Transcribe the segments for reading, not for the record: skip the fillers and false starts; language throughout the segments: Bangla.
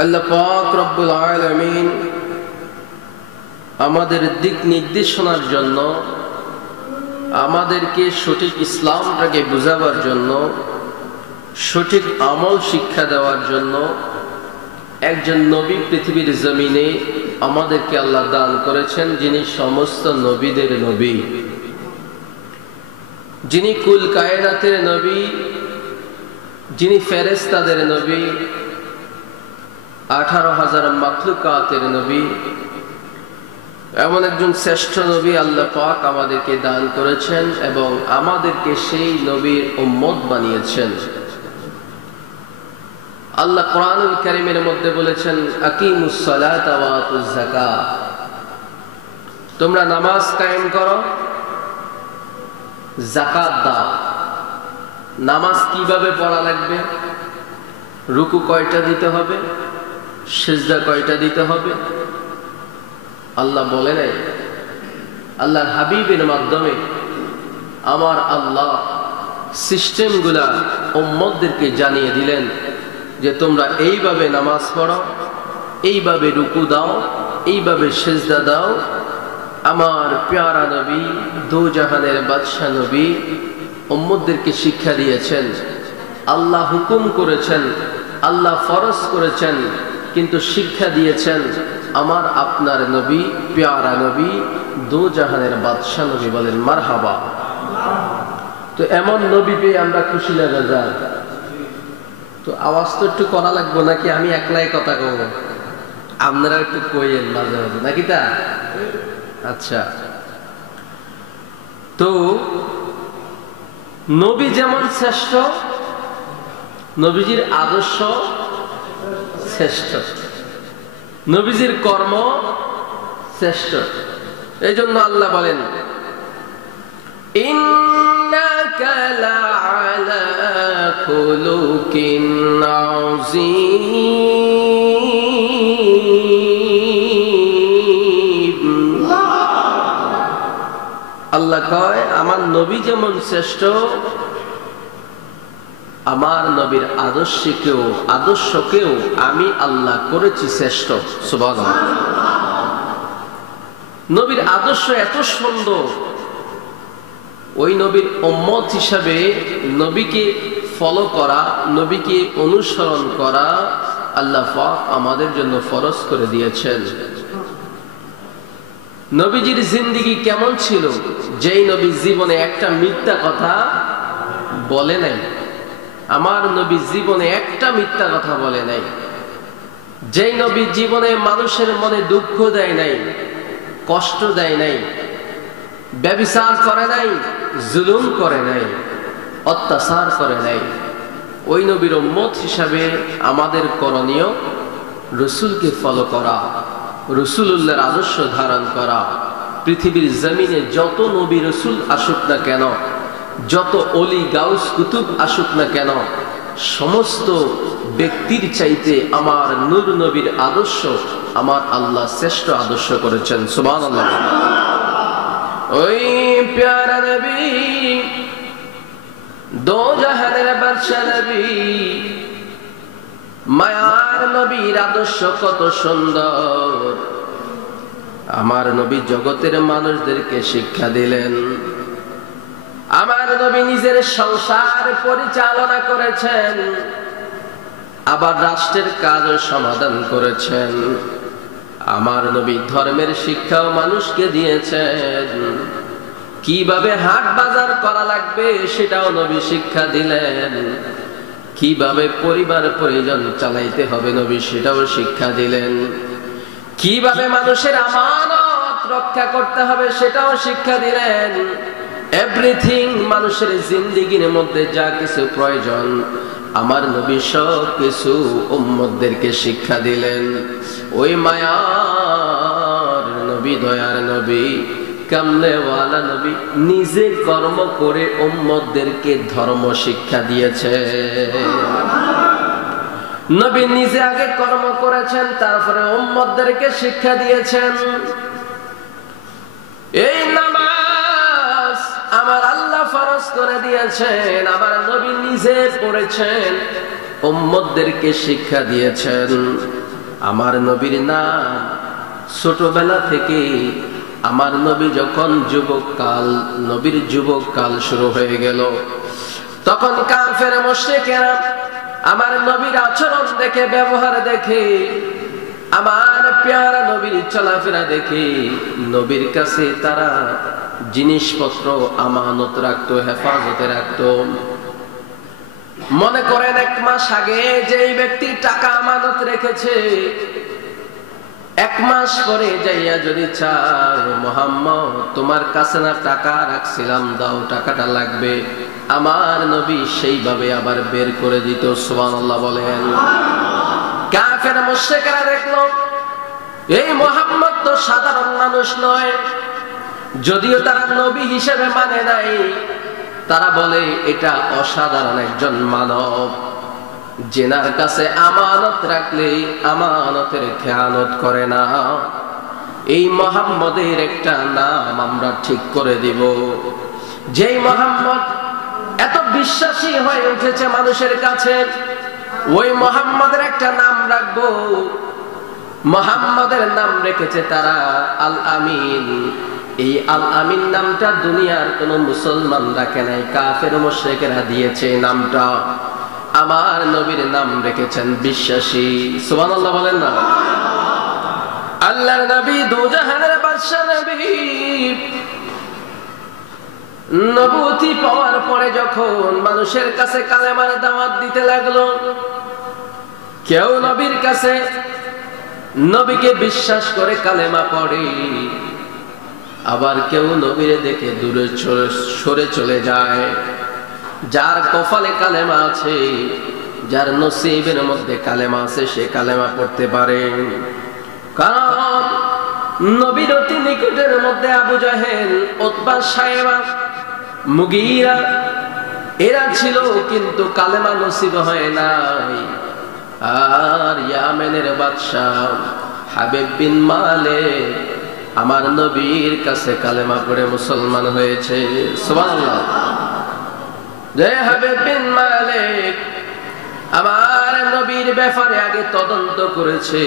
আল্লাহ পাক রব্বুল আলামিন আমাদের দিক নির্দেশনার জন্য, আমাদেরকে সঠিক ইসলামটাকে বুঝাবার জন্য, সঠিক আমল শিক্ষা দেওয়ার জন্য একজন নবী পৃথিবীর জমিনে আমাদেরকে আল্লাহ দান করেছেন, যিনি সমস্ত নবীদের নবী, যিনি কুল কায়নাতের নবী, যিনি ফেরেশতাদের নবী, 18,000 মাখলুকাতের নবী। এমন একজন শ্রেষ্ঠ নবী আল্লাহ পাক আমাদেরকে দান করেছেন এবং আমাদেরকে সেই নবীর উম্মত বানিয়েছেন। আল্লাহ কোরআনুল কারীমের মধ্যে বলেছেন, আকিমুস সালাতা ওয়া আতুজ যাকাত, তোমরা নামাজ কায়েম করো, যাকাত দাও। নামাজ কিভাবে পড়া লাগবে, রুকু কয়টা দিতে হবে, সিজদা কয়টা দিতে হবে আল্লাহ বলে নাই। আল্লাহর হাবিবের মাধ্যমে আমার আল্লাহ সিস্টেমগুলা উম্মতদেরকে জানিয়ে দিলেন যে তোমরা এইভাবে নামাজ পড়ো, এইভাবে রুকু দাও, এইভাবে সিজদা দাও। আমার প্যারা নবী, দো জাহানের বাদশা নবী উম্মতদেরকে শিক্ষা দিয়েছেন। আল্লাহ হুকুম করেছেন, আল্লাহ ফরজ করেছেন, কিন্তু শিক্ষা দিয়েছেন আমার আপনার নবী, প্যারা নবী, দো জাহানের বাদশা নবী। বলেন মারহাবা। তো এমন নবী পেয়ে আমরা খুশি না রাজা? তো আওয়াজ তো একটু করা লাগবে নাকি আমি একলাই কথা কব? আপনারা একটু কইেন মাঝে মাঝে নাকি তা? আচ্ছা, তো নবী যেমন শ্রেষ্ঠ, নবীজির আদর্শ শ্রেষ্ঠ, নবীজির কর্ম শ্রেষ্ঠ। এই জন্য আল্লাহ বলেন, ইন্নাকা লাআলা খুলুকিন আযীম। আল্লাহ কয় আমার নবী যেমন শ্রেষ্ঠ, আমার নবীর আদর্শকেও আমি আল্লাহ করেছি শ্রেষ্ঠ। সুবহানাল্লাহ। নবীর আদর্শ এত সুন্দর, ওই নবীর উম্মত হিসাবে নবীকে ফলো করা, নবীকে অনুসরণ করা আল্লাহ পাক আমাদের জন্য ফরজ করে দিয়েছেন। নবীজির জিন্দেগি কেমন ছিল? যেই নবী জীবনে একটা মিথ্যা কথা বলে নাই, আমার নবী জীবনে একটা মিথ্যা কথা বলে নাই। যেই নবী জীবনে মানুষের মনে দুঃখ দেয় নাই, কষ্ট দেয় নাই, ব্যভিচার করে নাই, জুলুম করে নাই, অত্যাচার করে নাই, ওই নবীর উম্মত হিসাবে আমাদের করণীয় রসুলকে ফলো করা, রসুলুল্লাহর আদর্শ ধারণ করা। পৃথিবীর জমিনে যত নবী রসুল আসুক না কেন, যত অলি গাউস কুতুব আসুক না কেন, সমস্ত ব্যক্তির চাইতে আমার নূর নবীর আদর্শ আমার আল্লাহ শ্রেষ্ঠ আদর্শ করেছেন। সুবহানাল্লাহ। ওই প্যারা নবী, দো জাহানের বাদশা নবী, মায়ার নবীর আদর্শ কত সুন্দর। আমার নবী জগতের মানুষদেরকে শিক্ষা দিলেন। আমার নবী নিজের সংসার পরিচালনা করেছেন, আবার রাষ্ট্রের কাজও সমাধান করেছেন। আমার নবী ধর্মের শিক্ষাও মানুষকে দিয়েছেন। কিভাবে হাট বাজার করা লাগবে সেটাও নবী শিক্ষা দিলেন। কিভাবে পরিবার পরিজন চালাইতে হবে নবী সেটাও শিক্ষা দিলেন। কিভাবে মানুষের আমানত রক্ষা করতে হবে সেটাও শিক্ষা দিলেন। এভরিথিং, মানুষের জিন্দেগির মধ্যে যা কিছু প্রয়োজন আমার নবী সব কিছু উম্মতদেরকে শিক্ষা দিলেন। ওই মায়ার নবী, দয়ার নবী, কামলেওয়ালা নবী নিজে কর্ম করে উম্মতদেরকে ধর্ম শিক্ষা দিয়েছে। নবী নিজে আগে কর্ম করেছেন, তারপরে উম্মতদেরকে শিক্ষা দিয়েছেন। এই নামাজ আমার আল্লাহ ফরজ করে দিয়েছেন, আমার নবী নিজে পড়েছেন, উম্মতদেরকে শিক্ষা দিয়েছেন। আমার নবীর নাম ছোটবেলা থেকে আমার নবী যখন যুবককাল, নবীর যুবককাল শুরু হয়ে গেল, তখন কাফের মুশরিকেরা আমার নবীর আচরণ দেখে, ব্যবহার দেখে, আমার প্যারা নবীর চলাফেরা দেখে নবীর কাছে তারা জিনিসপত্র আমানত রাখতো, হেফাজতে রাখতো। মনে করেন 1 মাস আগে যেই ব্যক্তি টাকা আমানত রেখেছে, 1 মাস পরে যাইয়া যদি চায়, মুহাম্মদ তোমার কাছে না টাকা রাখছিলাম, দাও, টাকাটা লাগবে, আমার নবী সেইভাবে আবার বের করে দিত। সুবহানাল্লাহ বলেন। কাফের মুশরিকরা দেখলো এই মুহাম্মদ তো সাধারণ মানুষ নয়, যদিও তারা নবী হিসেবে মানে নাই, তারা বলে এটা অসাধারণ একজন মানব, জেনার কাছে আমানত রাখলে আমানতের খেয়ানত করে না। এই মুহাম্মদের একটা নাম আমরা ঠিক করে দিব, যেই মুহাম্মদ এত বিশ্বাসী হয়ে উঠেছে মানুষের কাছে, ওই মুহাম্মদের একটা নাম রাখবো। মুহাম্মদের নাম রেখেছে তারা আল আমিন। এই আল আমিন নামটা দুনিয়ার কোন মুসলমান রাখে নাই, কাফের মুশরিকেরা দিয়েছে নামটা। আমার নবীর নাম রেখেছেন বিশ্বাসী। সুবহানাল্লাহ বলেন না। আল্লাহর নবী দুজাহানের বাদশা নবী, নবুয়তি পাওয়ার পরে যখন মানুষের কাছে কালেমার দাওয়াত দিতে লাগলো, কেউ নবীর কাছে নবীকে বিশ্বাস করে কালেমা পড়ে, আবার কেউ নবীরে দেখে দূরে সরে চলে যায়। যার কপালে কালেমা আছে, যার নসিবের মধ্যে কালেমা আছে, সে কালেমা পড়তে পারে। কারণ নবীর অতি নিকটের মধ্যে আবু জাহেল, উতবা, সাইবা, মুগীরা এরা ছিল, কিন্তু কালেমা নসিব হয় নাই। আর ইয়ামেনের বাদশা হাবিব বিন মালিক আমার নবীর কাছে কালেমা পড়ে মুসলমান হয়েছে। সুবহানাল্লাহ। যে হাবিব বিন মালিক আমার নবীর ব্যাপারে আগে তদন্ত করেছে,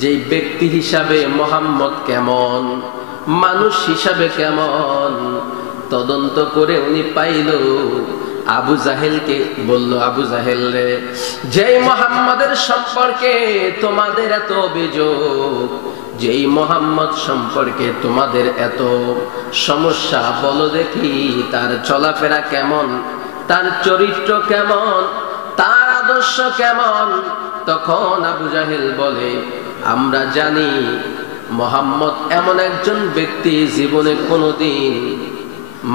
যে ব্যক্তি হিসাবে মুহাম্মদ কেমন, মানুষ হিসাবে কেমন, তদন্ত করে উনি পাইল। আবু জাহেলকে বলল, আবু জাহেল রে, যেই মুহাম্মদের সম্পর্কে তোমাদের এত অভিযোগ, যেই মুহাম্মদ সম্পর্কে তোমাদের এত সমস্যা, বলো দেখি তার চলাফেরা কেমন, তার চরিত্র কেমন, তার আদর্শ কেমন। তখন আবু জাহেল বলে, আমরা জানি মুহাম্মদ এমন একজন ব্যক্তি, জীবনে কোনোদিন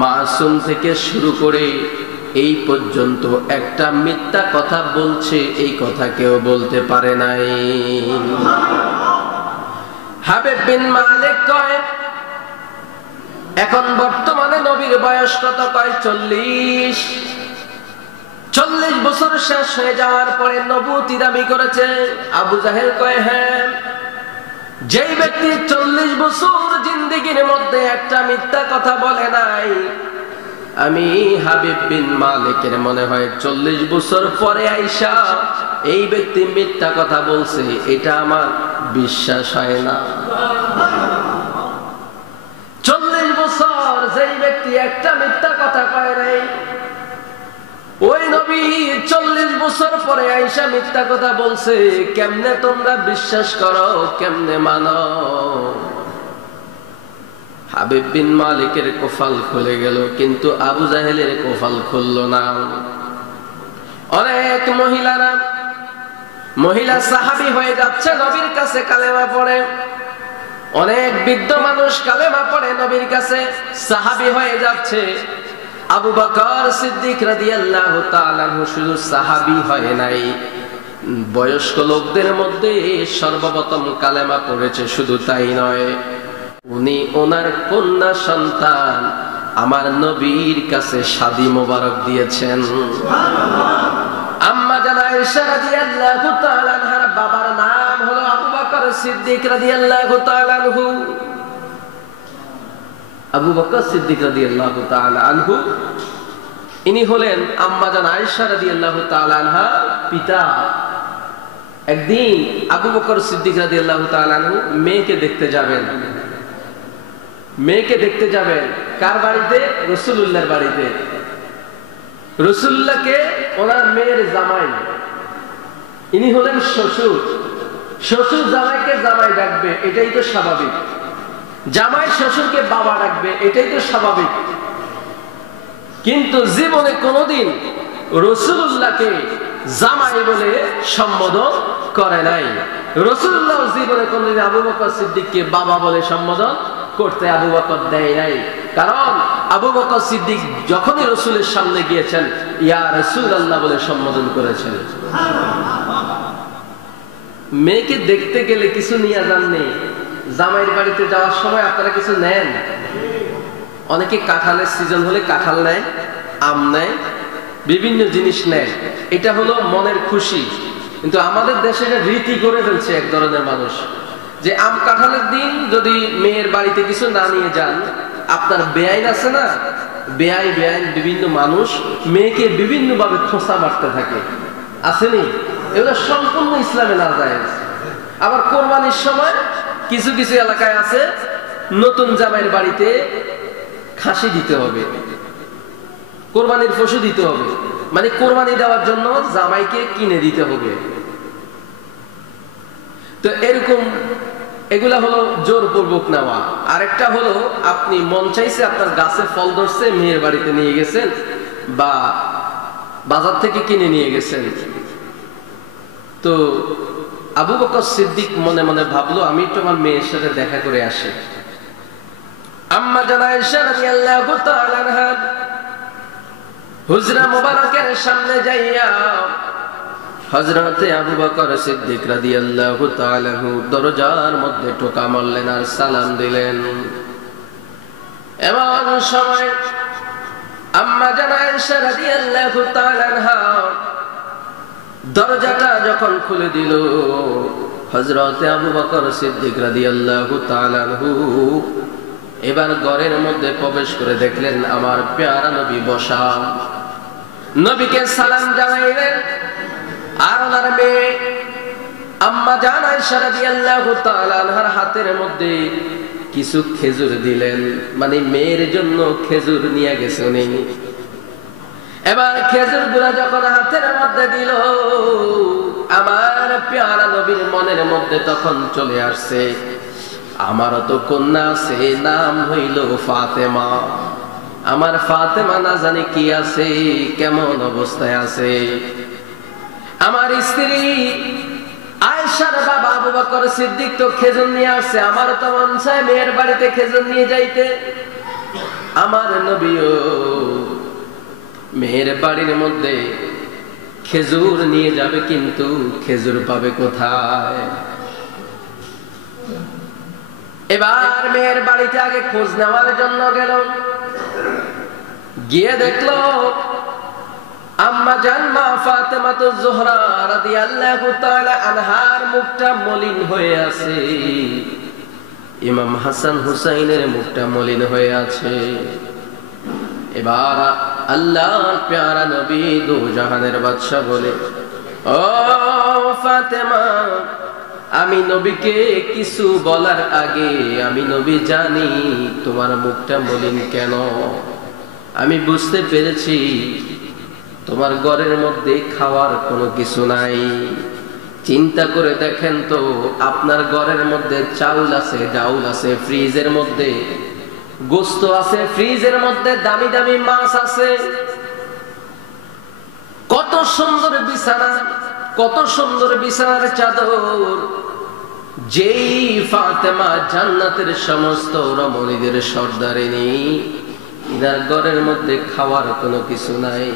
মাসুম থেকে শুরু করে এই পর্যন্ত একটা মিথ্যা কথা বলছে, এই কথা কেউ বলতে পারে নাই। হাবিব বিন মালিক কয়, এখন বর্তমানে নবীর বয়স কত? কয় 40। 40 বছর শেষ হয়ে যাওয়ার পরে নবুয়তি দাবি করেছে। আবু জাহেল কয়, হ্যাঁ, যেই ব্যক্তি 40 বছর জিন্দেগির মধ্যে একটা মিথ্যা কথা বলে নাই, আমি হাবিব বিন মালিকের মনে হয় 40 বছর পরে আইসা এই ব্যক্তি মিথ্যা কথা বলছে, এটা আমার বিশ্বাস হয় না। 40 বছর যেই ব্যক্তি একটা মিথ্যা কথা কয় নাই, ওই নবী 40 বছর পরে আইসা মিথ্যা কথা বলছে, কেমনে তোমরা বিশ্বাস করো, কেমনে মানো? হাবিব বিন মালিকের কপাল খুলে গেল, কিন্তু আবু জাহেলের কপাল খুলল না। অনেক মহিলা সাহাবী হয়ে যাচ্ছে, নবীর কাছে কালেমা পড়ে। অনেক বৃদ্ধ মানুষ কালেমা পড়ে, নবীর কাছে সাহাবী হয়ে যাচ্ছে। আবু বকর সিদ্দিক রাদিয়াল্লাহু তাআলা শুধু সাহাবী হয় নাই, বয়স্ক লোকদের মধ্যে সর্বপ্রথম কালেমা পড়েছে। শুধু তাই নয়, উনি ওনার কন্যা সন্তান আমার নবীর কাছে শাদী মোবারক দিয়েছেন। আম্মা জান আয়েশা রাদিয়াল্লাহু তাআলা আনহার বাবার নাম হলো আবু বকর সিদ্দিক রাদিয়াল্লাহু তাআলা আনহু। আবু বকর সিদ্দিক রাদিয়াল্লাহু তাআলা আনহু, ইনি হলেন আম্মা জান আয়েশা রাদিয়াল্লাহু তাআলা আনহার পিতা। একদিন আবু বকর সিদ্দিক রাদিয়াল্লাহু তাআলা আনহু মেয়েকে দেখতে যাবেন। মেয়েকে দেখতে যাবেন কার বাড়িতে? রাসূলুল্লাহর বাড়িতে। রাসূলুল্লাহকে ওনার মেয়ের জামাই, ইনি হলেন শ্বশুর। শ্বশুর জামাইকে জামাই ডাকবে, এটাই তো স্বাভাবিক। জামাই শ্বশুরকে বাবা ডাকবে, এটাই তো স্বাভাবিক। কিন্তু জীবনে কোনোদিন রাসূলুল্লাহকে জামাই বলে সম্বোধন করে নাই। রাসূলুল্লাহ জীবনে কোনোদিন আবু বকর সিদ্দিককে বাবা বলে সম্বোধন করতে আবু বকর দেয় নাই। কারণ আবু বকর সিদ্দিক যখনই রাসূলের সামনে গিয়েছেন ইয়া রাসূলুল্লাহ বলে সম্বোধন করেছেন। মেয়েকে দেখতে গেলে কিছু নিয়ে যাননি। জামাইয়ের বাড়িতে যাওয়ার সময় আপনারা কিছু নেন? অনেকে কাঁঠালের সিজন হলে কাঁঠাল নেয়, আম নেয়, বিভিন্ন জিনিস নেয়। এটা হলো মনের খুশি। কিন্তু আমাদের দেশে রীতি করে ফেলছে এক ধরনের মানুষ, যে আম কাঁঠালের দিন যদি মেয়ের বাড়িতে কিছু না নিয়ে যান, আপনার বেআইন আছে না, বেআইন বিভিন্ন মানুষ মেয়েকে বিভিন্ন ভাবে খোঁচা মারতে থাকে, আসেনি? এগুলো সম্পূর্ণ ইসলামে না যায়। আবার কোরবানির সময় কিছু কিছু এলাকায় আছে নতুন জামাইয়ের বাড়িতে খাসি দিতে হবে, কোরবানির পশু দিতে হবে, মানে কোরবানি দেওয়ার জন্য জামাইকে কিনে দিতে হবে। তো এরকম এগুলা হলো জোরপূর্বক নেওয়া। আরেকটা হলো আপনি মন চাইছে, আপনার গাছে ফল ধরছে, মেয়ের বাড়িতে নিয়ে গেছেন বা বাজার থেকে কিনে নিয়ে গেছেন। তো আবু বকর সিদ্দিক মনে মনে ভাবলো আমি একটু আমার মেয়ের সাথে দেখা করে আসি। আম্মা জানা আয়েশা রাদিয়াল্লাহু তাআলা আনহা হুজরা মুবারকের সামনে যাইয়া হযরতে আবু বকর সিদ্দিক রাদিয়াল্লাহু তাআলা দরজার মধ্যে টোকা মারলেন আর সালাম দিলেন। এমন সময় আম্মা জানা আয়েশা রাদিয়াল্লাহু তাআলা আনহা দরজাটা যখন খুলে দিল, হযরতে আবু বকর সিদ্দিক রাদিয়াল্লাহু তাআলা আনহু এবার ঘরের মধ্যে প্রবেশ করে দেখলেন আমার প্যারা নবী বসা। নবীকে সালাম জানাইলেন আর ওনার মেয়ে আম্মা জান আয়েশা রাদিয়াল্লাহু তাআলা আনহার হাতের মধ্যে কিছু খেজুর দিলেন, মানে মেয়ের জন্য খেজুর নিয়ে গেছে উনি। এবার খেজুর গুলা যখন হাতের মধ্যে দিল, আমার প্যারা নবীর মনের মধ্যে তখন চলে আসছে আমারও তো কন্যা আছে, নাম হইল ফাতেমা। আমার ফাতেমা না জানি কি আছে, কেমন অবস্থায় আছে। আমার স্ত্রী আয়েশার বাবা আবু বকর সিদ্দিক তো খেজুর নিয়ে আসছে, আমারও তো মন চায় মেয়ের বাড়িতে খেজুর নিয়ে যাইতে। আমার নবীও মেয়ের বাড়ির মধ্যে খেজুর নিয়ে যাবে, কিন্তু খেজুর পাবে কোথায়? এবার মেয়ের বাড়িতে আগে খোঁজ নেওয়ার জন্য গেল, গিয়ে দেখলো আম্মা জান মা ফাতেমা তো জোহরা রাদিয়াল্লাহু তাআলা আনহার মুখটা মলিন হয়ে আছে, ইমাম হাসান হুসাইনের মুখটা মলিন হয়ে আছে। এবার আল্লাহর প্যারা নবী দু জাহানের বাদশা বলে, ও ফাতেমা, আমি নবীকে কিছু বলার আগে আমি নবী জানি তোমার মুখটা মলিন কেন। আমি বুঝতে পেরেছি তোমার ঘরের মধ্যে খাওয়ার কোনো কিছু নাই। চিন্তা করে দেখেন তো, আপনার ঘরের মধ্যে চাউল আছে, ডাউল আছে, ফ্রিজের মধ্যে গোস্ত আছে, ফ্রিজের মধ্যে দামি দামি মাছ আছে, কত সুন্দর বিছানা, কত সুন্দর বিছানার চাদর। যেই ফাতেমা জান্নাতের সমস্ত রমণীদের সর্দারিনী, ইনার ঘরের মধ্যে খাওয়ার কোনো কিছু নাই।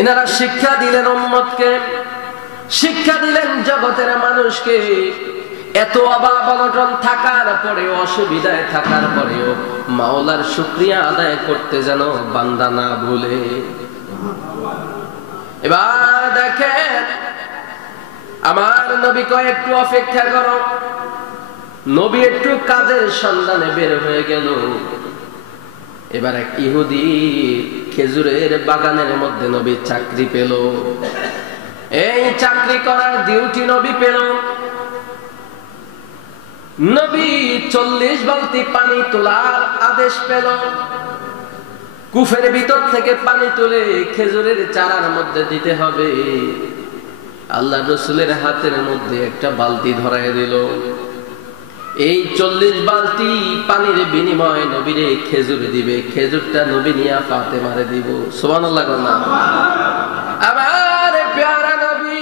ইনারা শিক্ষা দিলেন উম্মতকে, শিক্ষা দিলেন জগতের মানুষকে। এত অভাব অনটন থাকার পরেও, অসুবিধায় থাকার পরেও মাওলার শুকরিয়া আদায় করতে যেন বান্দা না ভুলে। এবার দেখেন আমার নবী কয় একটু অপেক্ষা করো। নবী একটু কাজের সন্ধানে বের হয়ে গেল। এবার এক ইহুদি খেজুরের বাগানের মধ্যে নবী চাকরি পেল। এই চাকরি করার ডিউটি নবী পেল। নবী 40 বালতি পানি তোলার আদেশ পেল। কুফের ভিতর থেকে পানি তুলে খেজুরের চারার মধ্যে দিতে হবে। আল্লাহ রাসূলের হাতের মধ্যে একটা বালতি ধরায় দিল। এই 40 বালতি পানির বিনিময়ে নবীরে খেজুর দিবে। খেজুরটা নবী নিয়া ফাতেমারে দিব। সুবহানাল্লাহ। আমার প্যারা নবী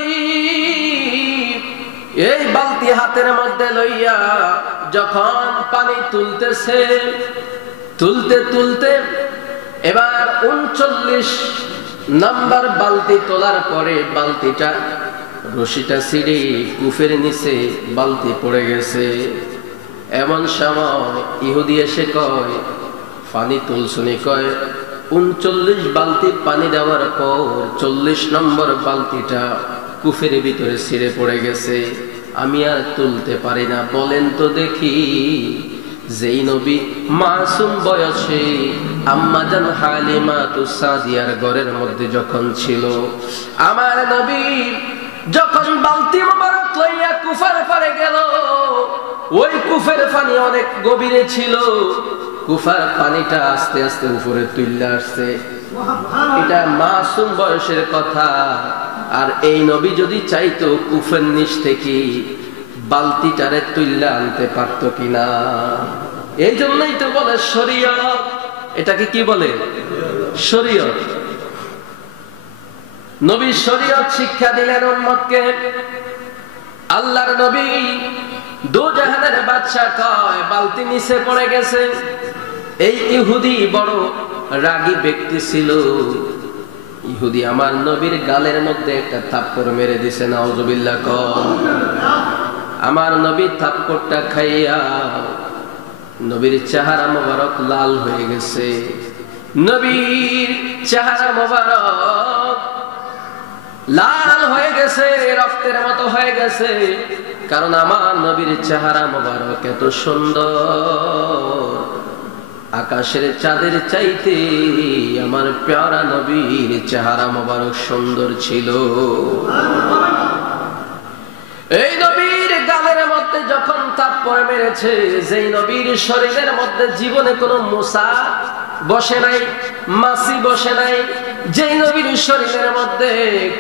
এই বালতি হাতের মধ্যে লইয়া যখন পানি তুলতেছে, তুলতে তুলতে এবার 39 নাম্বার বালতি তোলার পরে বালতিটা রশিটা ছিঁড়ে কুফের নিচে বালতি পড়ে গেছে। এমন সময় ইহুদি এসে কয়, পানি তুলছুনি? কয় 39 বালতি পানি দেওয়ার পর 40 নম্বর বালতিটা কুফের ভিতরে ছিঁড়ে পড়ে গেছে, আমি আর তুলতে পারি না। বলেন তো দেখি, যেই নবী মাসুম বয়সে আম্মা জান হালিমা তুসাদিয়ার ঘরের মধ্যে যখন ছিল, আমার নবী যখন বালতি মোবারক লইয়া কুফার পারে গেল, ওই কুফের পানি অনেক গভীরে ছিল। কুফার পানিটা আস্তে আস্তে উপরে তুলে আসছে। এটা মাসুম বয়সের কথা। আর এই নবী যদি চাইতো কুফের নিচ থেকে বালতিটারে তুলে আনতে পারতো কিনা? এই জন্যই তো বলে শরীয়ত। এটাকে কি বলে? শরীয়ত। নবী শরীয়ত শিক্ষা দিলেন উম্মতকে। আল্লাহর নবী দু জাহানের বাদশা কয় বালতি নিচে পড়ে গেছে। এই ইহুদি বড় রাগী ব্যক্তি ছিল। ইহুদি আমার নবীর গালের মধ্যে একটা থাপ্পড় মেরে দিছে। নাউজুবিল্লাহ কর। আমার নবী থাপ্পড়টা খাইয়া নবীর চেহারা মোবারক লাল হয়ে গেছে। নবীর চেহারা মোবারক লাল হয়ে গেছে, রক্তের মতো হয়ে গেছে। কারণ আমার নবীর চেহারা মোবারক এত সুন্দর, আকাশের চাঁদের চাইতে আমার প্যারা নবীর চেহারা মোবারক সুন্দর ছিল। এই নবীর গালের মধ্যে যখন থাপ্পড় মেরেছে, যেই নবীর শরীরের মধ্যে জীবনে কোনো মুসা বসে নাই, মাছি বসে নাই, যেই নবীর শরীরের মধ্যে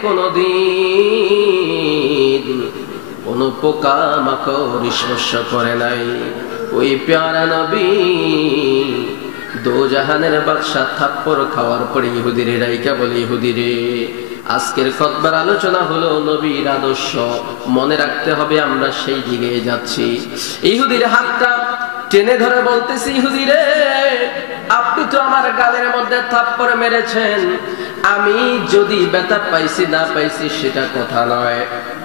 কোনদিন কোনো পোকা মাকড় স্পর্শ করে নাই, ওই প্যারা নবী দোজাহানের বাদশা থাপ্পড় খাওয়ার পরে ইহুদিরে রাইকা বলে, ইহুদিরে আজকের খুতবার আলোচনা হলো নবীর আদর্শ, মনে রাখতে হবে, আমরা সেই দিকে যাচ্ছি। ইহুদির হাতটা টেনে ধরে বলতেছি, ইহুদিরে আপনি তো আমার গালের মধ্যে থাপ্পড় মেরেছেন, আমি যদি ব্যথা পাইছি না পাইছি সেটা কথা নয়,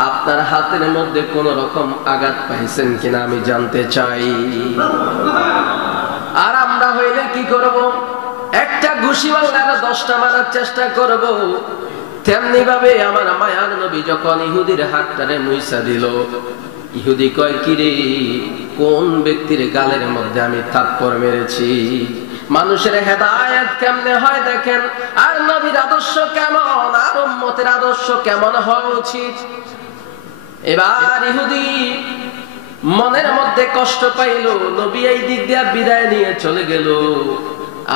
আপনার হাতের মধ্যে কোন রকম আঘাত পাইছেন কিনা আমি জানতে চাই। আর আমরা হইলে কি করব? একটা ঘুষি মারলে 10টা মারার চেষ্টা করব। তেমনি ভাবে আমার মায়ার নবী যখন ইহুদির হাতটারে মুইসা দিল, ইহুদি কয়, কি রে, কোন ব্যক্তির গালের মধ্যে আমি থাপ্পড় মেরেছি? মানুষের হেদায়েত কেমনে হয় দেখেন, আর নবীর আদর্শ কেমন, আর উম্মতের আদর্শ কেমন হওয়া উচিত। এবার ইহুদি মনের মধ্যে কষ্ট পাইল, নবী এই দিক দিয়ে বিদায় নিয়ে চলে গেল।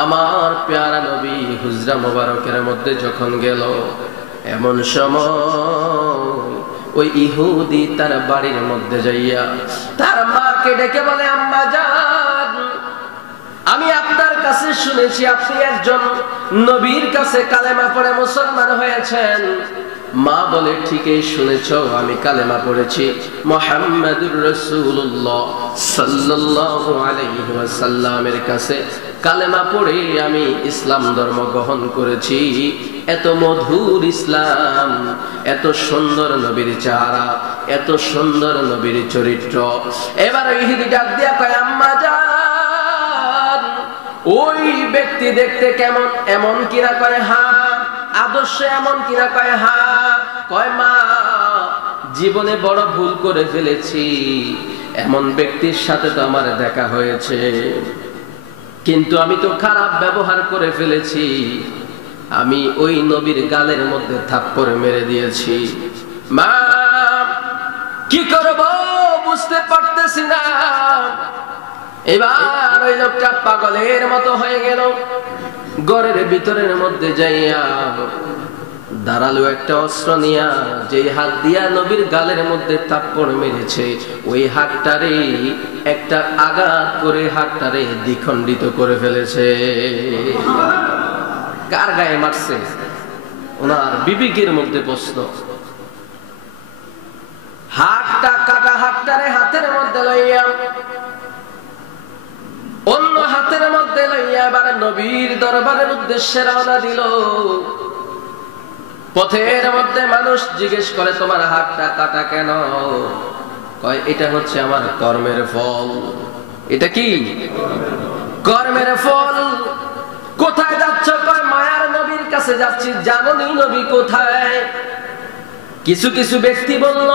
আমার প্যারা নবী হুজরা মোবারকের মধ্যে যখন গেল, এমন সময় ওই ইহুদি তার বাড়ির মধ্যে যাইয়া তার মাকে ডেকে বলে, আম্মা জান, আমি আপনার কাছে শুনেছি আপনি একজন নবীর কাছে কালেমা পড়ে মুসলমান হয়েছেন। মা বলে, ঠিকই শুনেছ, আমি কালেমা পড়েছি, মুহাম্মাদুর রাসূলুল্লাহ সাল্লাল্লাহু আলাইহি ওয়াসাল্লামের কাছে কালেমা পড়ে আমি ইসলাম ধর্ম গ্রহণ করেছি। এত মধুর ইসলাম, এত সুন্দর নবীর চেহারা, এত সুন্দর নবীর চরিত্র। এবার ইহুদি ডাক দিয়া কয়, আম্মা জান, ওই ব্যক্তি দেখতে কেমন? এমন কিনা? কয় হ্যাঁ। আদর্শ এমন কিনা? কয় হ্যাঁ। কয় মা, জীবনে বড় ভুল করে ফেলেছি, এমন ব্যক্তির সাথে তো আমার দেখা হয়েছে, কিন্তু আমি তো খারাপ ব্যবহার করে ফেলেছি। আমি ওই নবীর গালের মধ্যে থাপ্পড় মেরে দিয়েছি। মা কি করব বুঝতে পারতেছি না। এবার ওই লোকটা পাগলের মতো হয়ে গেল। ঘরের ভিতরের মধ্যে যাইয়া দাঁড়ালো একটা অস্ত্র নিয়া, যে হাত দিয়া নবীর গালের মধ্যে থাপ্পড় মেরেছে ওই হাতটারে একটা আঘাত করে হাতটারে দ্বিখণ্ডিত করে ফেলেছে। কার গায়ে মারছে? ওনার বিবেকের মধ্যে প্রশ্ন। হাতটা কাটা হাতটারে হাতের মধ্যে লইয়া অন্য হাতের মধ্যে লইয়া এবার নবীর দরবারের উদ্দেশ্যে রওনা দিল। পথের মধ্যে মানুষ জিজ্ঞেস করে, তোমার হাতটা কাটা কেন? কয় এটা হচ্ছে আমার কর্মের ফল। এটা কি? কর্মের ফল। কোথায় যাচ্ছ? কয় মায়ার নবীর কাছে যাচ্ছি। জানোনি নবী কোথায়? কিছু কিছু ব্যক্তি বলল,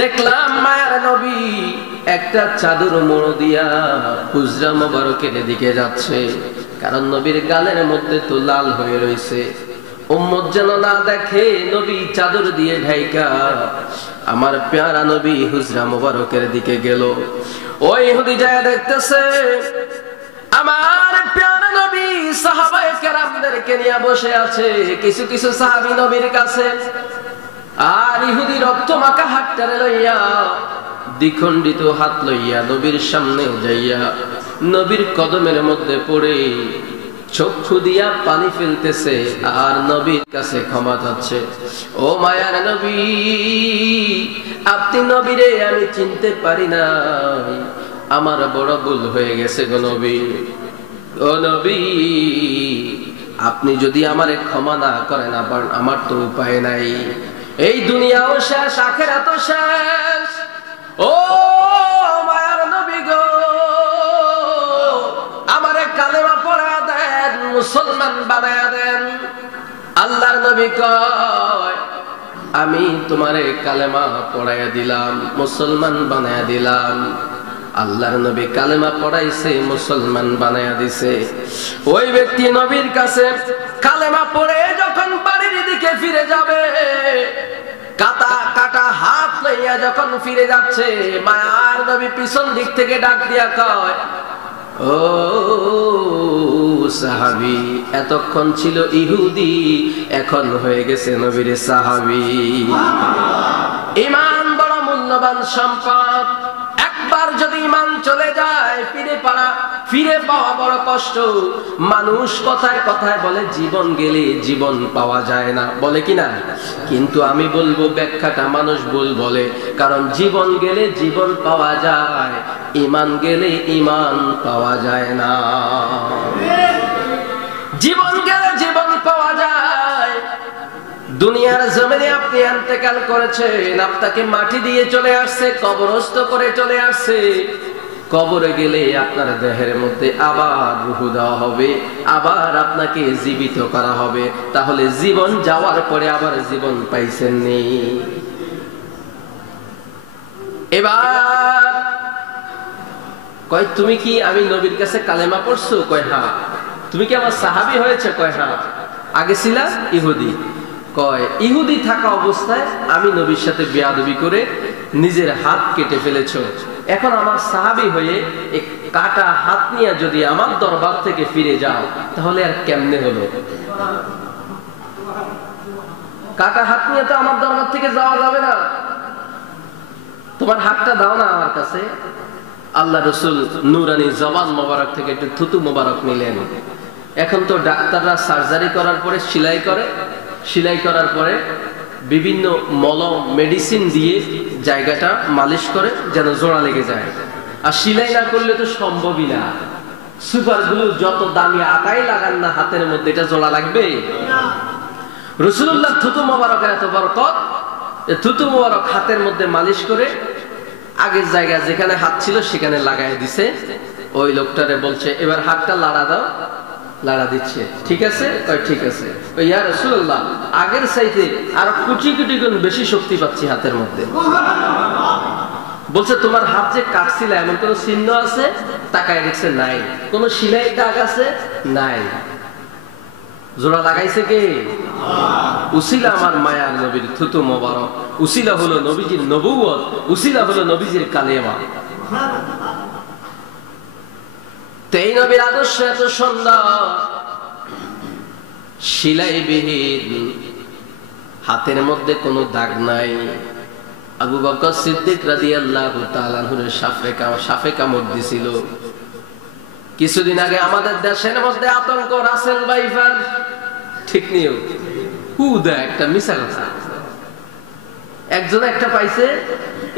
দেখলাম মায়ার নবী একটা চাদর মোড় দিয়া হুজরা মোবারকের দিকে যাচ্ছে, কারণ নবীর গালের মধ্যে তো লাল হয়ে রয়েছে। উম্মত যেন না দেখে নবী চাদর দিয়ে ঢাইকা আমার প্যারা নবী হুজরা মোবারকের দিকে গেল। ওই ইহুদি যায় দেখতেছে আমার প্যারা নবী সাহাবায়ে কেরামদেরকে নিয়ে বসে আছে, কিছু কিছু সাহাবী নবীর কাছে। আর ইহুদি রক্ত মাখা হাতটারে লইয়া দ্বিখণ্ডিত হাত লইয়া নবীর সামনে যাইয়া নবীর কদমের মধ্যে পড়ে চক্ষু দিয়া পানি ফেলতেছে আর নবীর কাছে ক্ষমা চাচ্ছে। ও মায়ার নবী, আপনি নবীরে আমি চিনতে পারি না, আমার বড় ভুল হয়ে গেছে গো নবী। ও নবী, আপনি যদি আমারে ক্ষমা না করেন আবার আমার তো উপায় নাই। এই দুনিয়াও শেষ, আখিরাতও শেষ। ও মায়ার নবী গো, আমারে কালেমা পড়া দেন, মুসলমান বানায়া দেন। আল্লাহর নবী কয়, আমি তোমারে কালেমা পড়াইয়া দিলাম, মুসলমান বানায়া দিলাম। আল্লাহর নবী কালেমা পড়াইছে, মুসলমান বানায়া দিছে। ওই ব্যক্তি নবীর কাছে কালেমা পড়ে যখন বাড়ির দিকে ফিরে যাবে, কাটা কাটা হাত লইয়া যখন ফিরে যাচ্ছে, মায়ার নবী পিছন দিক থেকে ডাক দিয়া কয়, ও সাহাবী, এতক্ষণ ছিল ইহুদি, এখন হয়ে গেছে নবীর সাহাবী। ঈমান বড় মূল্যবান সম্পদ। একবার যদি ঈমান চলে যায় ফিরে পাওয়া বড় কষ্ট। মানুষ কথায় কথায় বলে জীবন গেলে জীবন পাওয়া যায় না, বলে কিনা? কিন্তু আমি বলবো ব্যাখ্যাটা মানুষ ভুল বলে, কারণ জীবন গেলে জীবন পাওয়া যায়, ঈমান গেলে ঈমান পাওয়া যায় না। জীবন গেলে জীবন পাওয়া যায়। দুনিয়ার জমিনে আপনি ইন্তেকাল করেছেন, আপনাকে মাটি দিয়ে চলে আসছে, কবরস্থ করে চলে আসছে। কবরে গেলে আপনার দেহের মধ্যে আবার রূহ দেওয়া হবে, আবার আপনাকে জীবিত করা হবে। তাহলে জীবন যাওয়ার পরে আবার জীবন পাইছেন নি। এবার কয়, তুমি কি আমি নবীর কাছে কালেমা পড়ছো? কয় হ্যাঁ। তুমি কি আমার সাহাবী হয়েছে? কয় হ্যাঁ। আগে ছিলা ইহুদি। কয়, ইহুদি থাকা অবস্থায় আমি নবীর সাথে বেয়াদবি করে নিজের হাত কেটে ফেলেছো, এখন আমার সাহাবী হয়ে এক কাটা হাত নিয়ে যদি আমার দরবার থেকে ফিরে যাও, তাহলে আর কেমনে হলো? কাটা হাত নিয়ে তো আমার দরবার থেকে যাওয়া যাবে না। তোমার হাতটা দাও না আমার কাছে। আল্লাহ রসুল নূরানি জবান মোবারক থেকে একটু থুতু মোবারক নিলেন। এখন তো ডাক্তাররা সার্জারি করার পরে সেলাই করে, সেলাই করার পরে বিভিন্ন মলম মেডিসিন দিয়ে জায়গাটা মালিশ করে যেন জোড়া লেগে যায়। আর সেলাই না করলে তো সম্ভবই না। সুপার গ্লু যত দামি আটাই লাগান না হাতের মধ্যে, এটা জোড়া লাগবে? রাসূলুল্লাহ থুতু মোবারকের এত বরকত, থুতু মোবারক হাতের মধ্যে মালিশ করে আগের জায়গায় যেখানে হাত ছিল সেখানে লাগাই দিছে। ওই লোকটারে বলছে, এবার হাতটা লাড়া দাও। লাড়া দিচ্ছে। ঠিক আছে? কয় ঠিক আছে। ইয়া রাসূলুল্লাহ, আগের চাইতে আরো কোটি কোটি গুণ বেশি শক্তি পাচ্ছি হাতের মধ্যে। বলছে, তোমার হাত যে কাটছিল এমন কোন চিহ্ন আছে? তাকায় দেখছে নাই। কোন সেলাই দাগ আছে? নাই। জোড়া লাগাইছে কে? উসিলা আমার মায়ার নবীর থুতু মোবারক, উসিলা হলো নবীজির নবুয়ত, উসিলা হলো নবীজির কালেমা। তো এই নবীর আদর্শ এত সুন্দর, শিলাইবিহীন, হাতের মধ্যে কোনো দাগ নাই। আবু বকর সিদ্দিক রাদিয়াল্লাহু তাআলা আনহুর সাপে কামড় দিছিল। কিছুদিন আগে আমাদের দেশের মধ্যে আতঙ্ক, রাসেল ভাইফার, ঠিক নিও হুদা একটা মিছা কথা। একজন একটা পাইছে,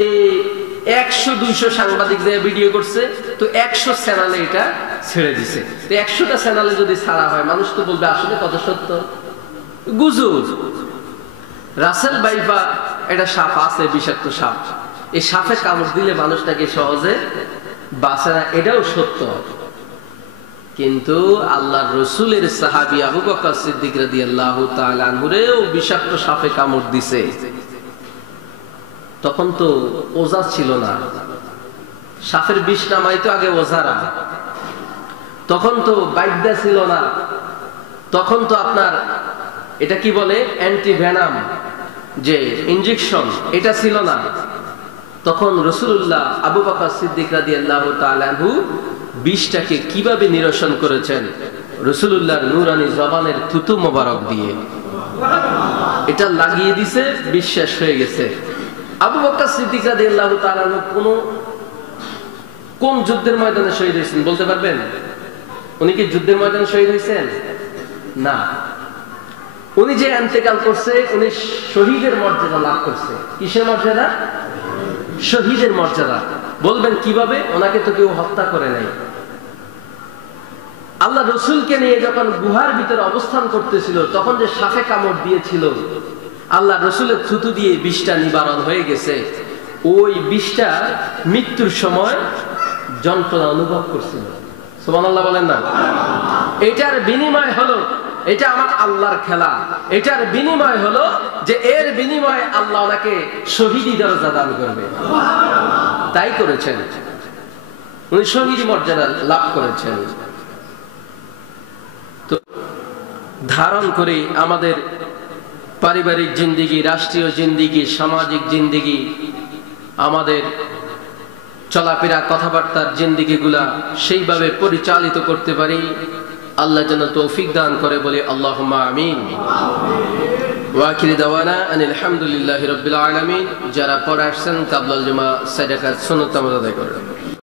এই 100-200 সাংবাদিক যে ভিডিও করছে, তো 100 চ্যানেলে এটা ছেড়ে দিছে। তো 100টা চ্যানেলে যদি ছাড়া হয়, মানুষ তো বলবে আসলে কত সত্য। গুজব। রাসেল ভাইফা এটা সাপ আছে, বিষাক্ত সাপ। এই সাপে কামড় দিলে মানুষটাকে সহজে বাঁচে না, এটাও সত্য। কিন্তু আল্লাহর রাসূলের সাহাবী আবু বকর সিদ্দিক রাদিয়াল্লাহু তাআলা আনহুরেও বিষাক্ত সাপে কামড় দিছে। তখন তো ওঝা ছিল না, সাপের বিষ নামাইতো আগে ওঝারা। তখন তো বাইদ্যা ছিল না, তখন তো আপনার এটা কি বলে অ্যান্টিভেনাম, যে ইনজেকশন, এটা ছিল না। তখন রাসূলুল্লাহ আবু বকর সিদ্দিক রাদিয়াল্লাহু তাআলা আনহু বিষটাকে কিভাবে নিরসন করেছেন? রাসূলুল্লাহর নূরানী জবানের থুতু মোবারক দিয়ে এটা লাগিয়ে দিছে, বিশ্বাস হয়ে গেছে। আবু বকর সিদ্দিক রাদিয়াল্লাহু তাআলা আনহু কোন যুদ্ধের ময়দানে শহীদ হয়েছেন বলতে পারবেন? উনি কি যুদ্ধের ময়দানে শহীদ হয়েছেন? না। উনি যে ইন্তেকাল করছে, উনি শহীদের মর্যাদা লাভ করছে। কিসের মর্যাদা? শহীদের মর্যাদা। বলবেন কিভাবে? ওনাকে তো কেউ হত্যা করে নাই। আল্লাহ রাসূলকে নিয়ে যখন গুহার ভিতরে অবস্থান করতেছিল, তখন যে সাপে কামড় দিয়েছিল, আল্লাহ রাসূলের থুতু দিয়ে বিষটা নিবারণ হয়ে গেছে। ওই বিষটা মৃত্যুর সময় যন্ত্রণা অনুভব করছিল। সুবহানাল্লাহ বলেন না? এটার বিনিময় হলো, এটা আমার আল্লাহর খেলা, এটার বিনিময় হলো যে এর বিনিময়ে আল্লাহ ওনাকে শহীদি দরজা দান করবে। তাই করেছেন, উনি শহীদি মর্যাদা লাভ করেছেন। তো ধারণ করে আমাদের পারিবারিক জিন্দেগি, রাষ্ট্রীয় জিন্দেগি, সামাজিক জিন্দেগি, আমাদের চলাফেরা, কথাবার্তার জিন্দেগিগুলা সেইভাবে পরিচালিত করতে পারি। আল্লাহ যেন তৌফিক দান করে, বলে আল্লাহুম্মা আমিন। ওয়া আখিরু দাওয়ানা আনিল হামদুলিল্লাহি রাব্বিল আলামিন। যারা পড়ে আসছেন কাবলাল জুমা সাইডাকাত সুন্নাত আদায় করেন।